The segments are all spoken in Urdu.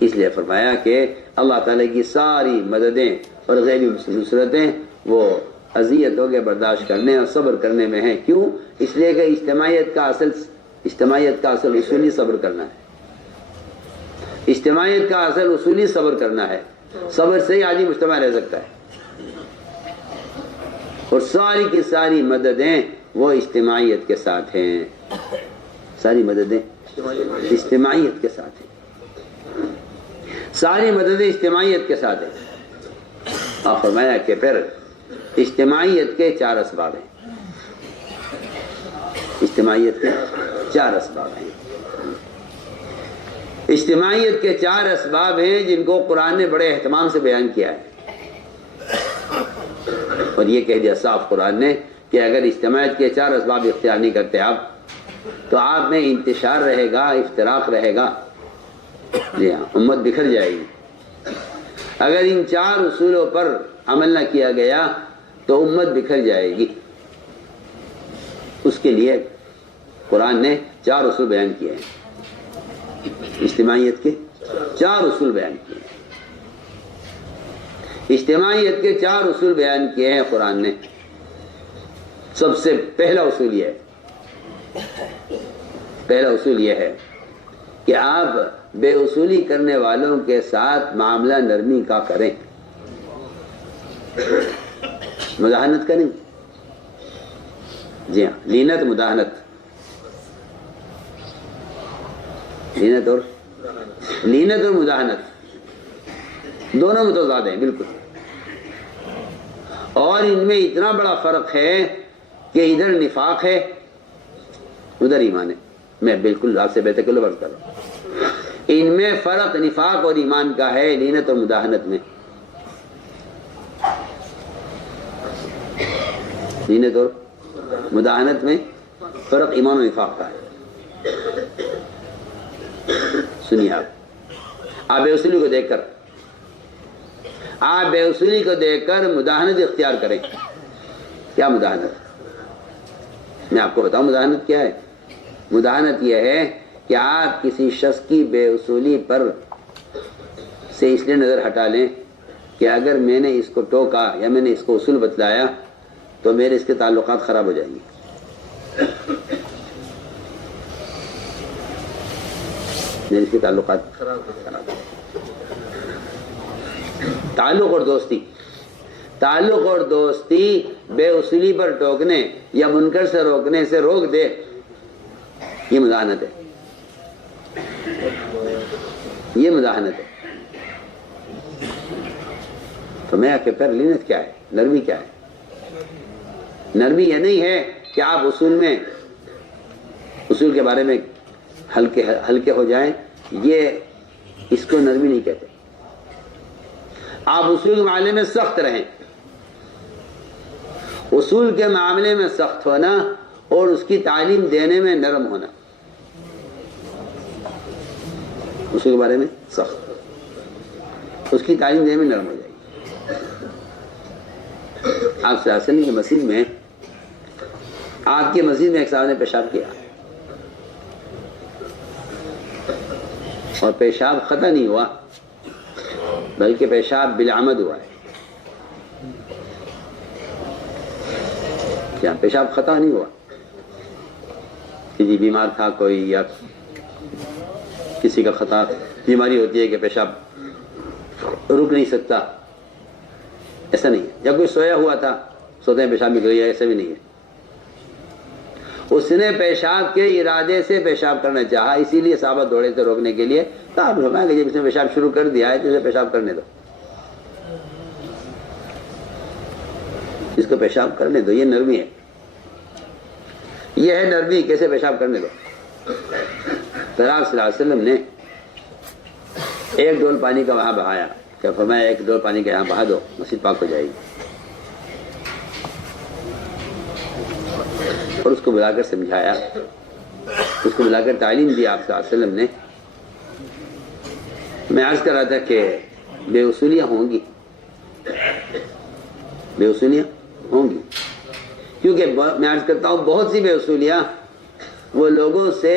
اس لیے فرمایا کہ اللہ تعالیٰ کی ساری مددیں اور غیبی نصرتیں وہ اذیتوں کے برداشت کرنے اور صبر کرنے میں ہیں. کیوں؟ اس لیے کہ اجتماعیت کا اصل اصولی صبر کرنا ہے. اجتماعیت کا اصل اصولی صبر کرنا ہے. صبر سے ہی آدمی مجتمع رہ سکتا ہے. اور ساری کی ساری مددیں وہ اجتماعیت کے ساتھ ہیں. ساری مددیں اجتماعیت کے ساتھ ہیں. ساری مددیں اجتماعیت کے ساتھ ہیں. اور فرمایا کہ پھر اجتماعیت کے 4 اسباب ہیں. اجتماعیت کے 4 اسباب ہیں. اجتماعیت کے 4 اسباب ہیں جن کو قرآن نے بڑے اہتمام سے بیان کیا ہے. اور یہ کہہ دیا صاف قرآن نے کہ اگر اجتماعیت کے 4 اسباب اختیار نہیں کرتے آپ تو آپ میں انتشار رہے گا، افتراق رہے گا. جی ہاں، امت بکھر جائے گی. اگر ان 4 اصولوں پر عمل نہ کیا گیا تو امت بکھر جائے گی. اس کے لیے قرآن نے 4 اصول بیان کیے ہیں. اجتماعیت کے 4 اصول بیان کیے ہیں. اجتماعیت کے 4 اصول بیان کیے ہیں قرآن نے. سب سے پہلا اصول یہ ہے کہ آپ بے اصولی کرنے والوں کے ساتھ معاملہ نرمی کا کریں، مداحنت کریں. جی ہاں، لینت مداحنت، لینت اور مداحنت دونوں متضاد ہیں بالکل. اور ان میں اتنا بڑا فرق ہے کہ ادھر نفاق ہے ادھر ایمان ہے. میں بالکل آپ سے بہتر کلو بات کر رہا ہوں. ان میں فرق نفاق اور ایمان کا ہے، لینت اور مداحنت میں. لینت اور مداحنت میں فرق ایمان و نفاق کا ہے. سنیے آپ بے اصولی کو دیکھ کر مداحنت اختیار کریں. کیا مداحنت؟ میں آپ کو بتاؤں مداحنت کیا ہے. مداحنت یہ ہے کہ آپ کسی شخص کی بے اصولی پر سے اس لیے نظر ہٹا لیں کہ اگر میں نے اس کو ٹوکا یا میں نے اس کو اصول بتلایا تو میرے اس کے تعلقات خراب ہو جائیں گے. میرے اس کے تعلقات خراب. تعلق اور دوستی بے اصولی پر ٹوکنے یا منکر سے روکنے سے روک دے، یہ مداحنت ہے. یہ مداحنت ہے. تو میں کہ پھر لینت کیا ہے، نرمی کیا ہے؟ نرمی یہ نہیں ہے کہ آپ اصول کے بارے میں ہلکے ہو جائیں. یہ اس کو نرمی نہیں کہتے. آپ اصول کے معاملے میں سخت رہیں. اصول کے معاملے میں سخت ہونا اور اس کی تعلیم دینے میں نرم ہونا. اصول کے بارے میں سخت، اس کی تعلیم دینے میں نرم ہو جائے گی. آپ صلی اللہ علیہ وسلم کی مسجد میں، آپ کی مسجد میں ایک صاحب نے پیشاب کیا اور پیشاب خطا نہیں ہوا بلکہ پیشاب بالعمد ہوا ہے. کیا پیشاب خطا نہیں ہوا کہ جی بیمار تھا کوئی یا کسی کا خطا بیماری ہوتی ہے کہ پیشاب رک نہیں سکتا؟ ایسا نہیں ہے. یا کوئی سویا ہوا تھا، سوتے ہیں پیشاب نکل گیا، ایسا بھی نہیں ہے. اس نے پیشاب کے ارادے سے پیشاب کرنا چاہا، اسی لیے صحابہ دوڑے تھے روکنے کے لیے. کہا فرمایا کہ جب اس نے پیشاب شروع کر دیا ہے تو اسے پیشاب کرنے دو، اس کو پیشاب کرنے دو. یہ نرمی ہے، یہ ہے نرمی. کیسے پیشاب کرنے دو؟ تو آپ صلی اللہ علیہ وسلم نے ایک ڈول پانی کا وہاں بہایا. کیا فرمایا ایک ڈول پانی کا یہاں بہا دو، مسجد پاک ہو جائے گی. اور اس کو بلا کر سمجھایا، اس کو بلا کر تعلیم دی آپ صلی اللہ علیہ وسلم نے. میں عرض کر رہا تھا کہ بے اصولیاں ہوں گی، کیونکہ میں عرض کرتا ہوں بہت سی بے اصولیاں وہ لوگوں سے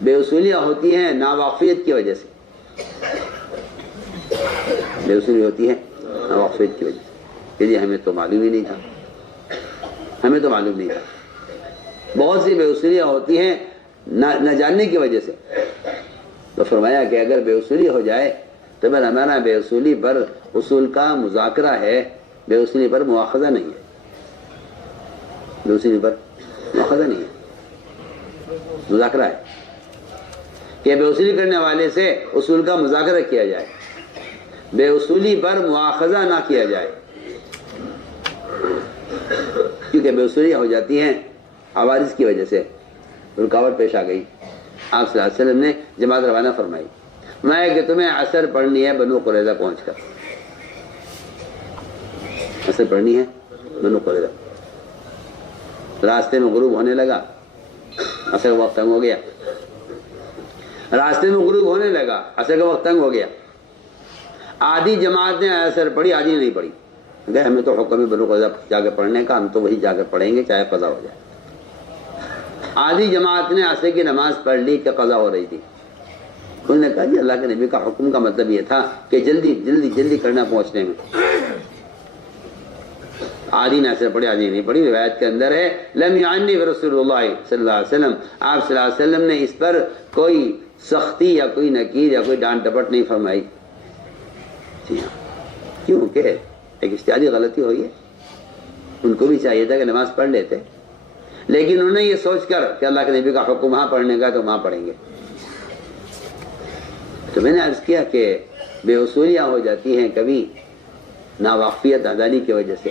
بے اصولیاں ہوتی ہیں ناواقفیت کی وجہ سے. بے اصولی ہوتی ہے غفلت کی وجہ سے کہ جی ہمیں تو معلوم ہی نہیں تھا، ہمیں تو معلوم نہیں تھا۔ بہت سی بے اصولیاں ہوتی ہیں نہ جاننے کی وجہ سے۔ تو فرمایا کہ اگر بے اصولی ہو جائے تو پھر ہمارا بے اصولی پر اصول کا مذاکرہ ہے، بے اصولی پر مواخذہ نہیں ہے، بے اصولی پر مواخذہ نہیں ہے، مذاکرہ ہے کہ بے اصولی کرنے والے سے اصول کا مذاکرہ کیا جائے، بے اصولی پر مواخذہ نہ کیا جائے، کیونکہ بے اصولیاں ہو جاتی ہیں عوارض کی وجہ سے، رکاوٹ پیش آ گئی۔ آپ صلی اللہ علیہ وسلم نے جماعت روانہ فرمائی، میں کہ تمہیں عصر پڑھنی ہے بنو قریظہ پہنچ کر، عصر پڑھنی ہے بنو قریظہ۔ راستے میں غروب ہونے لگا، عصر کا وقت تنگ ہو گیا، راستے میں غروب ہونے لگا، عصر کا وقت تنگ ہو گیا۔ آدھی جماعت نے عصر پڑھی، آدھی نے نہیں پڑھی، کہ ہمیں تو حکم ہے بنو قریظہ جا کے پڑھنے کا، ہم تو وہی جا کے پڑھیں گے چاہے قضا ہو جائے۔ آدھی جماعت نے عصر کی نماز پڑھ لی کہ قضا ہو رہی تھی، انہوں نے کہا جی اللہ کے نبی کا حکم کا مطلب یہ تھا کہ جلدی جلدی جلدی کرنا پہنچنے میں۔ آدھی نے عصر پڑھی، آدھی نہیں پڑھی۔ روایت کے اندر ہے لم یعنی رسول اللہ صلی اللہ علیہ وسلم، آپ صلی اللہ علیہ وسلم نے اس پر کوئی سختی یا کوئی نکیر یا کوئی ڈانٹ ڈپٹ نہیں فرمائی۔ جی ہاں، کیونکہ ایک اجتہادی غلطی ہوئی ہے، ان کو بھی چاہیے تھا کہ نماز پڑھ لیتے، لیکن انہوں نے یہ سوچ کر کہ اللہ کے نبی کا حکم وہاں پڑھنے کا تو وہاں پڑھیں گے۔ تو میں نے عرض کیا کہ بے اصولیاں ہو جاتی ہیں کبھی ناواقفیت نادانی کی وجہ سے،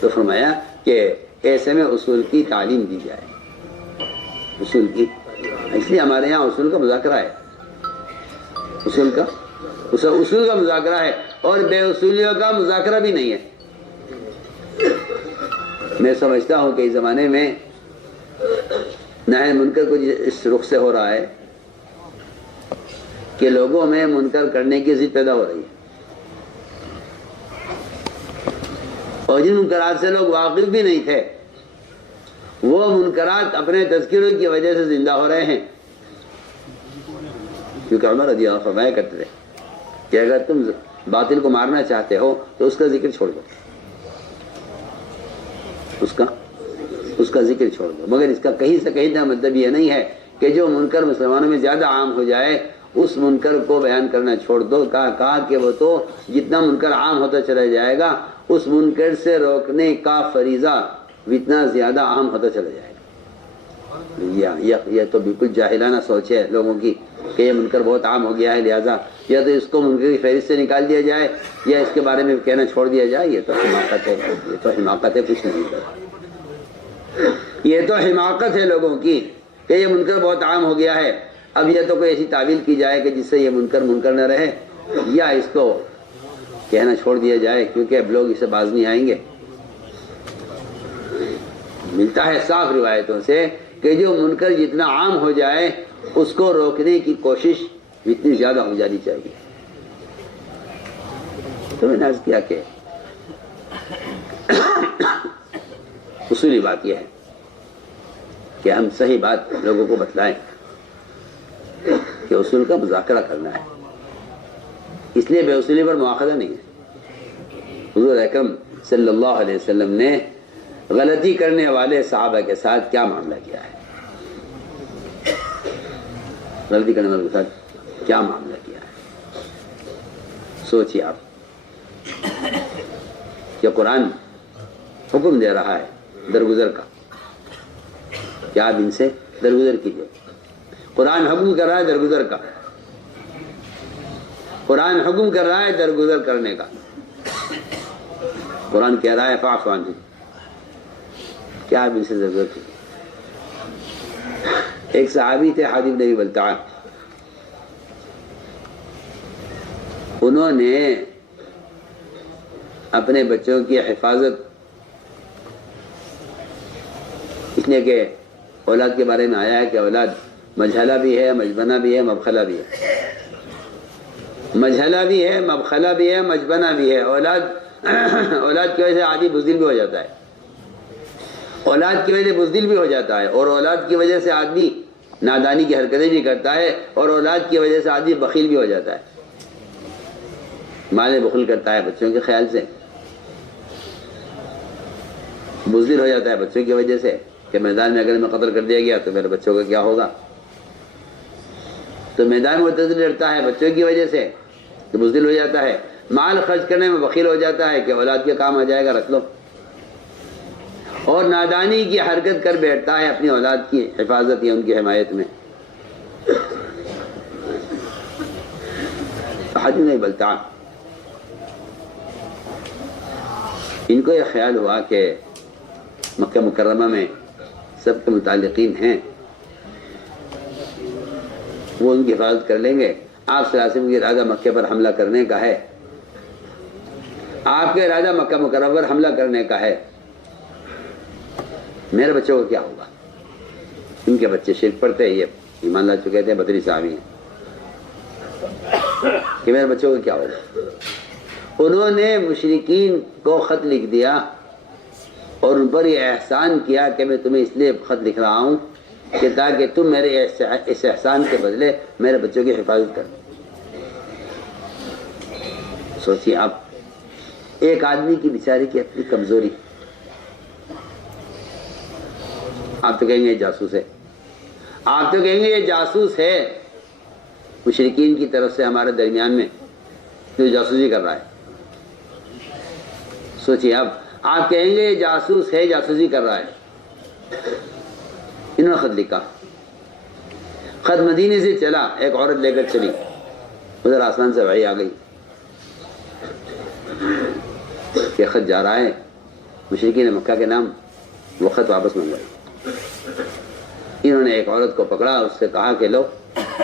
تو فرمایا کہ ایسے میں اصول کی تعلیم دی جائے، اصول کی، اس لیے ہمارے یہاں اصول کا مذاکرہ ہے، اصول کا مذاکرہ ہے، اور بے اصولیوں کا مذاکرہ بھی نہیں ہے۔ میں سمجھتا ہوں کہ اس زمانے میں نہی منکر کو اس رخ سے ہو رہا ہے کہ لوگوں میں منکر کرنے کی ضد پیدا ہو رہی ہے، اور جن منکرات سے لوگ واقف بھی نہیں تھے وہ منکرات اپنے تذکروں کی وجہ سے زندہ ہو رہے ہیں۔ کیونکہ عمر رضی اللہ عنہ فرمایا کرتے تھے کہ اگر تم باطل کو مارنا چاہتے ہو تو اس کا ذکر چھوڑ دو، اس کا ذکر چھوڑ دو، مگر اس کا کہیں سے کہیں تک مطلب یہ نہیں ہے کہ جو منکر مسلمانوں میں زیادہ عام ہو جائے اس منکر کو بیان کرنا چھوڑ دو۔ کہا کہ وہ تو جتنا منکر عام ہوتا چلا جائے گا اس منکر سے روکنے کا فریضہ اتنا زیادہ عام ہوتا چلا جائے گا۔ یہ تو بالکل جاہلانہ سوچ ہے لوگوں کی کہ یہ منکر بہت عام ہو گیا ہے، لہذا یا تو اس کو منکر کی فہرست سے نکال دیا جائے یا اس کے بارے میں کہنا چھوڑ دیا جائے۔ یہ تو حماقت ہے، یہ تو حماقت ہے، کچھ نہیں، یہ تو حماقت ہے لوگوں کی کہ یہ منکر بہت عام ہو گیا ہے، اب یہ تو کوئی ایسی تعویل کی جائے کہ جس سے یہ منکر نہ رہے، یا اس کو کہنا چھوڑ دیا جائے کیونکہ اب لوگ اسے باز نہیں آئیں گے۔ ملتا ہے صاف روایتوں سے کہ جو منکر جتنا عام ہو جائے اس کو روکنے کی کوشش اتنی زیادہ ہو جانی چاہیے۔ تو میں نے عرض کیا کہ اصولی بات یہ ہے کہ ہم صحیح بات لوگوں کو بتلائیں کہ اصول کا مذاکرہ کرنا ہے، اس لیے بے اصولی پر مواخذہ نہیں ہے۔ حضور اکرم صلی اللہ علیہ وسلم نے غلطی کرنے والے صحابہ کے ساتھ کیا معاملہ کیا ہے، غلطی کرنے والے کے ساتھ کیا معاملہ کیا ہے، سوچیے آپ کہ قرآن حکم دے رہا ہے درگزر کا کہ آپ ان سے درگزر کیجیے، قرآن حکم کر رہا ہے درگزر کا، قرآن حکم کر رہا ہے درگزر کرنے کا، قرآن کہہ رہا ہے فاعف عنہم، کیا آپ ان سے درگزر کیجیے۔ ایک صحابی تھے حاطب بن ابی بلتعہ، انہوں نے اپنے بچوں کی حفاظت اس لیے کہ اولاد کے بارے میں آیا ہے کہ اولاد مجھلہ بھی ہے، مجبنہ بھی ہے، مبخلہ بھی ہے، مجھلہ بھی ہے، مبخلہ بھی ہے، مجبنہ بھی ہے۔ اولاد کی وجہ سے آدمی بزدل بھی ہو جاتا ہے، اولاد کی وجہ سے بزدل بھی ہو جاتا ہے، اور اولاد کی وجہ سے آدمی نادانی کی حرکتیں بھی کرتا ہے، اور اولاد کی وجہ سے آدمی بخیل بھی ہو جاتا ہے۔ مال بخل کرتا ہے بچوں کے خیال سے، بزدل ہو جاتا ہے بچوں کی وجہ سے کہ میدان میں اگر میں قتل کر دیا گیا تو میرے بچوں کا کیا ہوگا، تو میدان میں معتزل لڑتا ہے بچوں کی وجہ سے کہ بزدل ہو جاتا ہے، مال خرچ کرنے میں بخیل ہو جاتا ہے کہ اولاد کے کام آ جائے گا رکھ لو، اور نادانی کی حرکت کر بیٹھتا ہے اپنی اولاد کی حفاظت یا ان کی حمایت میں، حد نہیں بلتا۔ ان کو یہ خیال ہوا کہ مکہ مکرمہ میں سب کے متعلقین ہیں، وہ ان کی حفاظت کر لیں گے۔ آپ صلی اللہ علیہ وسلم کا ارادہ مکہ پر حملہ کرنے کا ہے، آپ کا ارادہ مکہ مکرمہ پر حملہ کرنے کا ہے، میرے بچوں کا کیا ہوگا؟ ان کے بچے شرک پڑھتے ہیں، یہ ایمان لا چکے تھے، بدری صحابی ہیں، کہ میرے بچوں کا کیا ہوگا؟ انہوں نے مشرکین کو خط لکھ دیا اور ان پر یہ احسان کیا کہ میں تمہیں اس لیے خط لکھ رہا ہوں کہ تاکہ تم میرے اس احسان کے بدلے میرے بچوں کی حفاظت کرو۔ سوچیے آپ، ایک آدمی کی بیچارے کی اپنی کمزوری، آپ تو کہیں گے یہ جاسوس ہے، آپ تو کہیں گے یہ جاسوس ہے، مشرکین کی طرف سے ہمارے درمیان میں جو جاسوسی کر رہا ہے۔ سوچیے آپ کہیں گے یہ جاسوس ہے، جاسوسی کر رہا ہے۔ انہوں نے خط لکھا، خط مدینے سے چلا، ایک عورت لے کر چلی، ادھر آسمان سے وحی آ گئی کہ خط جا رہا ہے، مشرکین مکہ کے نام، وہ خط واپس منگوائی۔ انہوں نے ایک عورت کو پکڑا، اس سے کہا کہ لو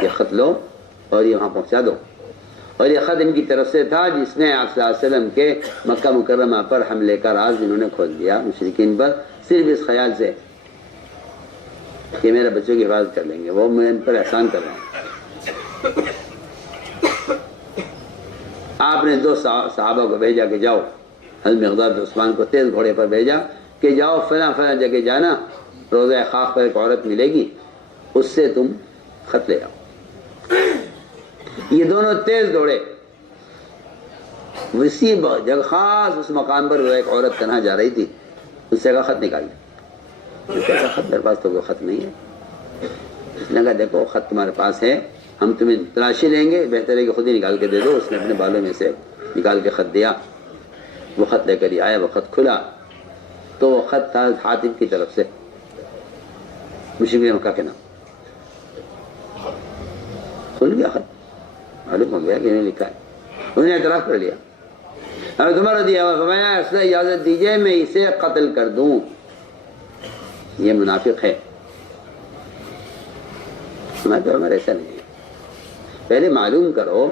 یہ خط لو اور یہ وہاں پہنچا دو، اور یہ خط ان کی طرف سے تھا جس نے آپ صلی اللہ علیہ وسلم کے مکہ مکرمہ پر حملے کا راز انہوں نے کھول دیا مشرکین پر، صرف اس خیال سے کہ میرے بچوں کی حفاظت کر لیں گے، وہ میں ان پر احسان کر رہا ہوں۔ آپ نے 2 صحابہ کو بھیجا کہ جاؤ، حضرت مقداد عثمان کو تیز گھوڑے پر بھیجا کہ جاؤ فلاں فلاں جگہ جانا، روضہ خاک پر ایک عورت ملے گی، اس سے تم خط لے آؤ۔ یہ دونوں تیز دوڑے، اسی جگہ خاص اس مقام پر ایک عورت تنہا جا رہی تھی، اس سے کہا خط نکال دے۔ کیسا خط؟ میرے پاس تو کوئی خط نہیں ہے۔ اس نے کہا دیکھو خط تمہارے پاس ہے، ہم تمہیں تلاشی لیں گے، بہتر ہے کہ خود ہی نکال کے دے دو۔ اس نے اپنے بالوں میں سے نکال کے خط دیا، وہ خط لے کر ہی آیا، وہ خط کھلا تو وہ خط تھا حاتم کی طرف سے، مشرکین مکہ کے نام، کھل گیا خط، معلوم ہو گیا کہ انہیں لکھا ہے، انہوں نے اعتراف کر لیا۔ حضرت عمر رضی اللہ عنہ فرمایا اس نے اجازت دیجئے میں اسے قتل کر دوں، یہ منافق ہے۔ تو عمر ایسا نہیں ہے، پہلے معلوم کرو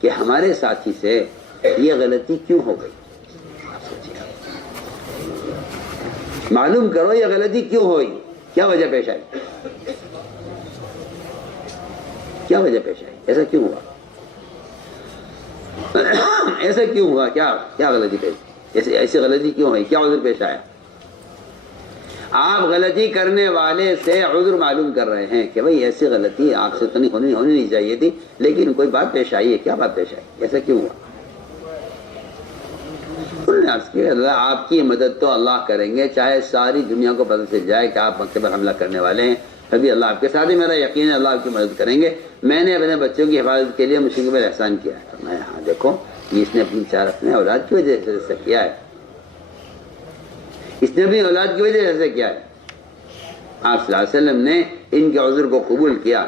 کہ ہمارے ساتھی سے یہ غلطی کیوں ہو گئی، معلوم کرو یہ غلطی کیوں ہوئی، کیا وجہ پیش آئی، کیا وجہ پیش آئی، ایسا کیوں ہوا، ایسا کیوں ہوا، کیا غلطی پیش، ایسی غلطی کیوں ہوئی، کیا عذر پیش آیا۔ آپ غلطی کرنے والے سے عذر معلوم کر رہے ہیں کہ بھئی ایسی غلطی آپ سے تو ہونی نہیں چاہیے تھی، لیکن کوئی بات پیش آئی ہے، کیا بات پیش آئی، ایسا کیوں ہوا۔ انہوں نے عرض کیا اللہ آپ کی مدد تو اللہ کریں گے، چاہے ساری دنیا کو پتہ چل جائے کہ آپ مکے پر حملہ کرنے والے ہیں، ابھی اللہ آپ کے ساتھ ہے، میرا یقین ہے اللہ آپ کی مدد کریں گے۔ میں نے اپنے بچوں کی حفاظت کے لیے مشرکین پر احسان کیا ہے۔ میں ہاں دیکھو یہ اس نے اپنے اولاد کی وجہ سے ایسا کیا ہے، اس نے اپنی اولاد کی وجہ سے ایسا کیا ہے۔ آپ صلی اللہ علیہ وسلم نے ان کے عذر کو قبول کیا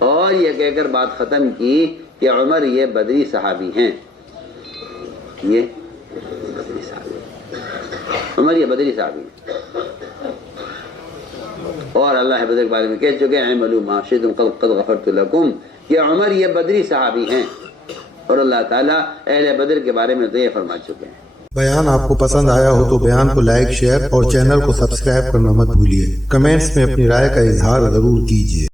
اور یہ کہہ کر بات ختم کی کہ عمر یہ بدری صحابی ہیں، یہ بدری صحابی، عمر یہ بدری صحابی ہیں، اور اللہ بدر کے بارے میں کہہ چکے ہیں اعملوا ما شئتم قد غفرت لکم، کہ عمر یہ بدری صحابی ہیں، اور اللہ تعالیٰ اہل بدر کے بارے میں تو یہ فرما چکے ہیں۔ بیان آپ کو پسند آیا ہو تو بیان کو لائک، شیئر اور چینل کو سبسکرائب کرنا مت بھولیے۔ کمنٹس میں اپنی رائے کا اظہار ضرور کیجیے۔